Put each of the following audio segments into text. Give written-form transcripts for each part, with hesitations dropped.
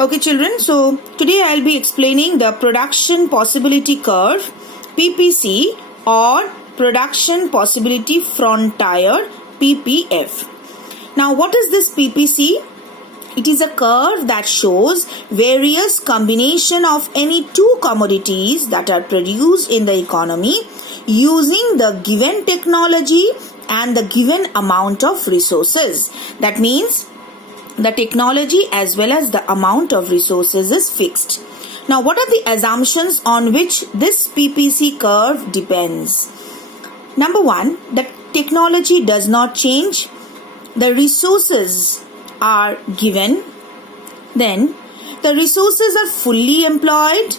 Okay children, so today I'll be explaining the production possibility curve PPC or production possibility frontier PPF. Now what is this PPC? It is a curve that shows various combination of any two commodities that are produced in the economy using the given technology and the given amount of resources. That means the technology as well as the amount of resources is fixed. Now, what are the assumptions on which this PPC curve depends? Number one, the technology does not change. The resources are given. Then, the resources are fully employed.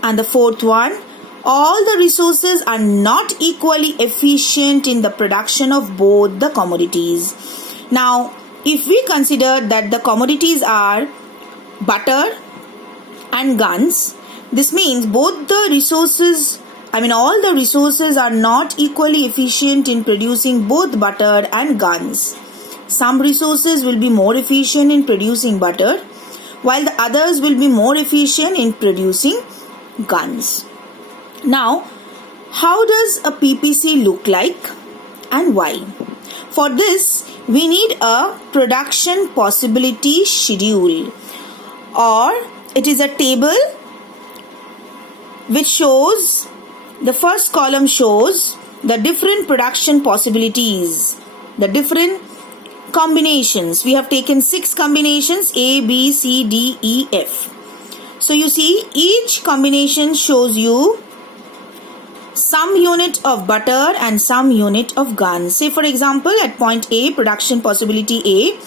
And the fourth one, all the resources are not equally efficient in the production of both the commodities. Now, if we consider that the commodities are butter and guns, this means both the resources, all the resources are not equally efficient in producing both butter and guns. Some resources will be more efficient in producing butter, while the others will be more efficient in producing guns. Now, how does a PPC look like and why? For this, we need a production possibility schedule, or it is a table which shows, the first column shows the different production possibilities, the different combinations. We have taken 6 combinations A, B, C, D, E, F. So you see, each combination shows you some unit of butter and some unit of gun. Say for example, at point A, production possibility A,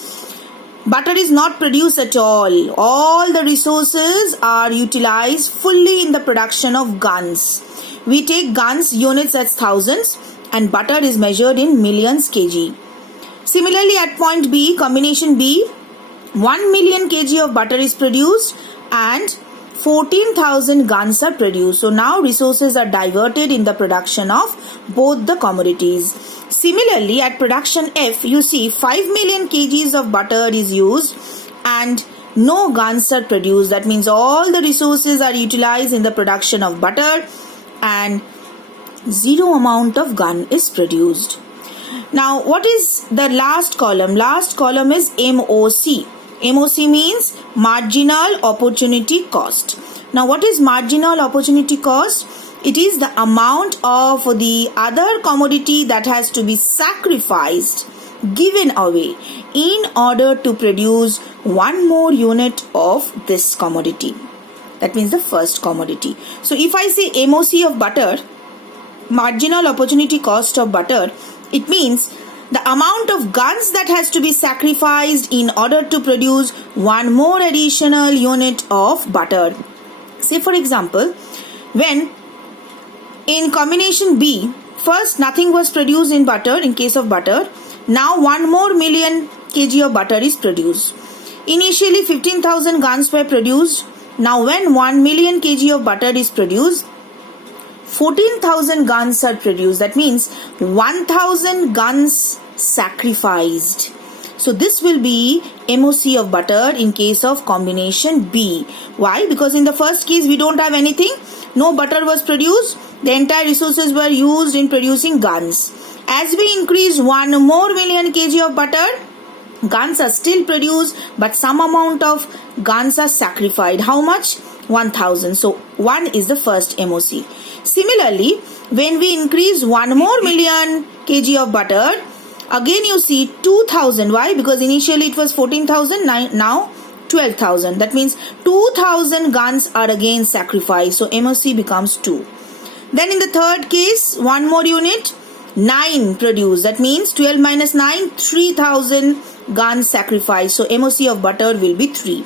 butter is not produced at all. All the resources are utilized fully in the production of guns. We take guns units as thousands and butter is measured in millions kg. Similarly, at point B, combination B, 1 million kg of butter is produced and 14,000 guns are produced. So now resources are diverted in the production of both the commodities. Similarly, at production F, you see 5 million kgs of butter is used and no guns are produced. That means all the resources are utilized in the production of butter and zero amount of gun is produced. Now, what is the last column? Last column is MOC. MOC means marginal opportunity cost. Now, what is marginal opportunity cost? It is the amount of the other commodity that has to be sacrificed, given away, in order to produce one more unit of this commodity. That means the first commodity. So, if I say MOC of butter, marginal opportunity cost of butter, it means the amount of guns that has to be sacrificed in order to produce one more additional unit of butter. Say for example, when in combination B, first nothing was produced in butter in case of butter. Now 1 more million kg of butter is produced. Initially 15,000 guns were produced. Now when 1 million kg of butter is produced, 14,000 guns are produced. That means 1,000 guns sacrificed. So this will be MOC of butter in case of combination B. Why? Because in the first case we don't have anything. No butter was produced. The entire resources were used in producing guns. As we increase 1 more million kg of butter, guns are still produced, but some amount of guns are sacrificed. How much? 1,000. So 1 is the first MOC. Similarly, when we increase 1 more million kg of butter, again you see 2,000. Why? Because initially it was 14,000, now 12,000. That means 2,000 guns are again sacrificed. So MOC becomes 2. Then in the third case, 1 more unit, 9 produced. That means 12 minus 9, 3,000 guns sacrificed. So MOC of butter will be 3.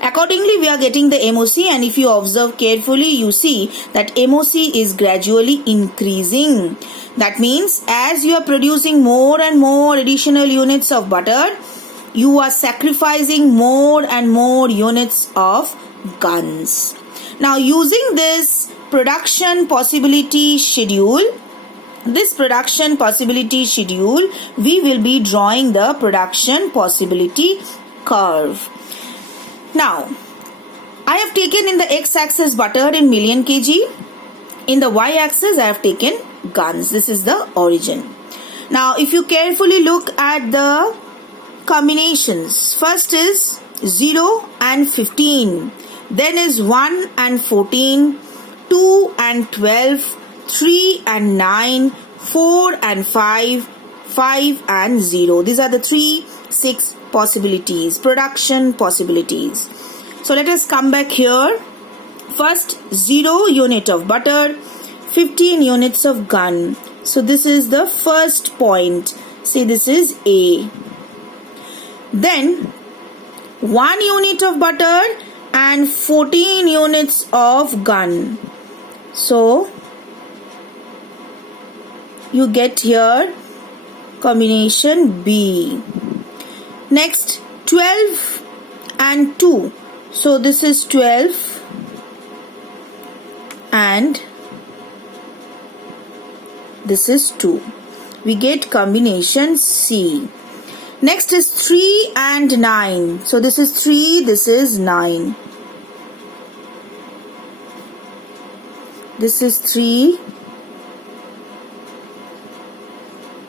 Accordingly, we are getting the MOC, and if you observe carefully, you see that MOC is gradually increasing. That means as you are producing more and more additional units of butter, you are sacrificing more and more units of guns. Now, using this production possibility schedule, we will be drawing the production possibility curve. Now, I have taken in the x-axis butter in million kg. In the y-axis, I have taken guns. This is the origin. Now, if you carefully look at the combinations, first is 0 and 15. Then is 1 and 14, 2 and 12, 3 and 9, 4 and 5, 5 and 0. These are the 6 possibilities, production possibilities. So let us come back here. First, 0 unit of butter, 15 units of gun. So this is the first point. See, this is A. Then 1 unit of butter and 14 units of gun. So you get here combination B. Next, 12 and 2. So this is 12 and this is 2. We get combination C. Next is 3 and 9. So this is 3, this is 9. This is 3,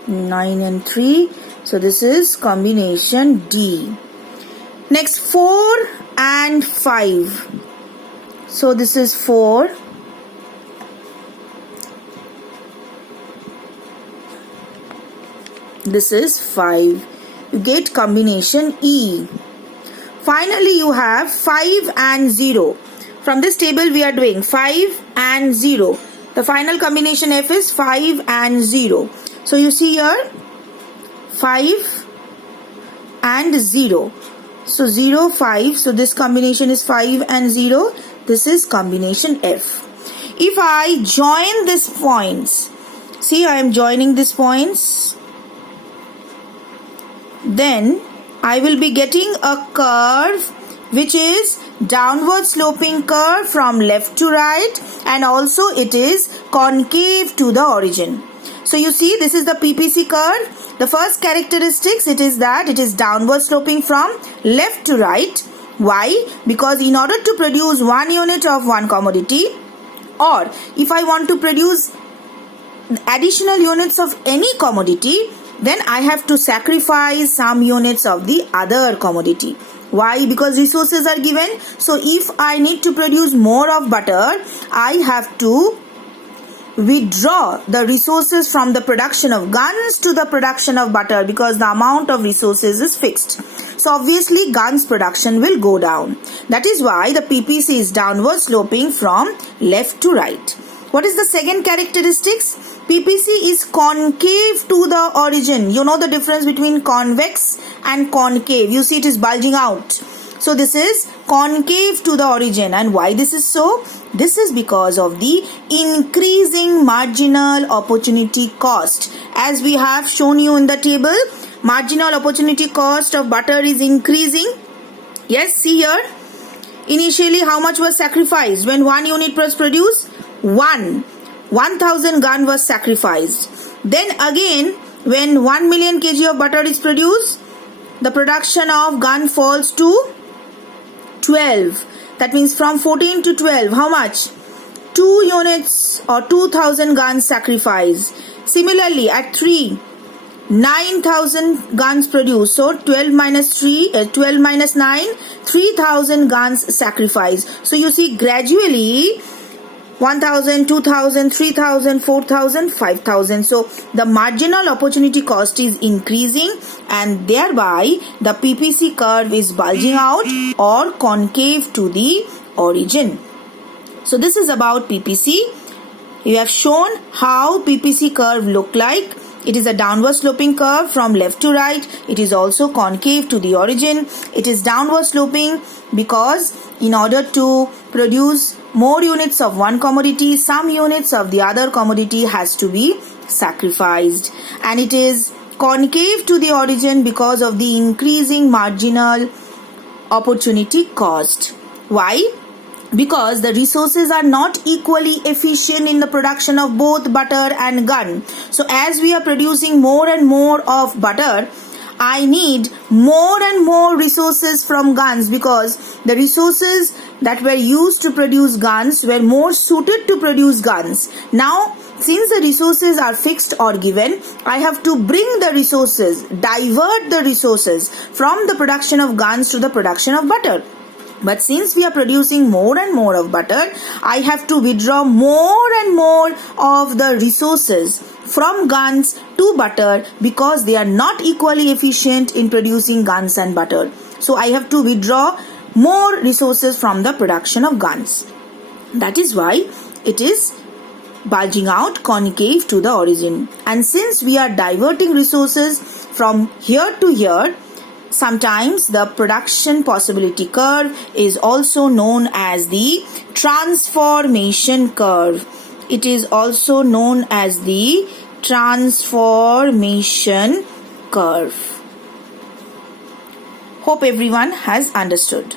9 and 3. So this is combination D. Next, 4 and 5. So this is 4. This is 5. You get combination E. Finally, you have 5 and 0. From this table, we are doing 5 and 0. The final combination F is 5 and 0. So you see here 5 and 0. So 0, 5. So this combination is 5 and 0. This is combination F. If I join these points, see, I am joining these points. Then I will be getting a curve which is downward sloping curve from left to right, and also it is concave to the origin. So you see, this is the PPC curve. The first characteristics, it is that it is downward sloping from left to right. Why? Because in order to produce 1 unit of one commodity, or if I want to produce additional units of any commodity, then I have to sacrifice some units of the other commodity. Why? Because resources are given. So if I need to produce more of butter, I have to withdraw the resources from the production of guns to the production of butter, because the amount of resources is fixed. So obviously guns production will go down. That is why the PPC is downward sloping from left to right. What is the second characteristics? PPC is concave to the origin. You know the difference between convex and concave. You see, it is bulging out. So this is concave to the origin. And why this is so? This is because of the increasing marginal opportunity cost. As we have shown you in the table, marginal opportunity cost of butter is increasing. Yes, see here. Initially, how much was sacrificed when 1 unit was produced? 1,000 gun was sacrificed. Then again, when 1 million kg of butter is produced, the production of gun falls to 12. That means from 14 to 12, how much? 2 units or 2,000 guns sacrificed. Similarly, at 3, 9,000 guns produced. So 12 minus 9, 3,000 guns sacrificed. So you see, gradually 1,000, 2,000, 3,000, 4,000, 5,000. So the marginal opportunity cost is increasing, and thereby the PPC curve is bulging out or concave to the origin. So this is about PPC. You have shown how PPC curve look like. It is a downward sloping curve from left to right. It is also concave to the origin. It is downward sloping because in order to produce more units of one commodity, some units of the other commodity has to be sacrificed. And it is concave to the origin because of the increasing marginal opportunity cost. Why? Because the resources are not equally efficient in the production of both butter and gun. So as we are producing more and more of butter, I need more and more resources from guns because the resources that were used to produce guns were more suited to produce guns. Now, since the resources are fixed or given, I have to bring the resources, divert the resources from the production of guns to the production of butter. But since we are producing more and more of butter, I have to withdraw more and more of the resources from guns to butter because they are not equally efficient in producing guns and butter. So I have to withdraw more resources from the production of guns. That is why it is bulging out concave to the origin. And since we are diverting resources from here to here, sometimes the production possibility curve is also known as the transformation curve. It is also known as the transformation curve. Hope everyone has understood.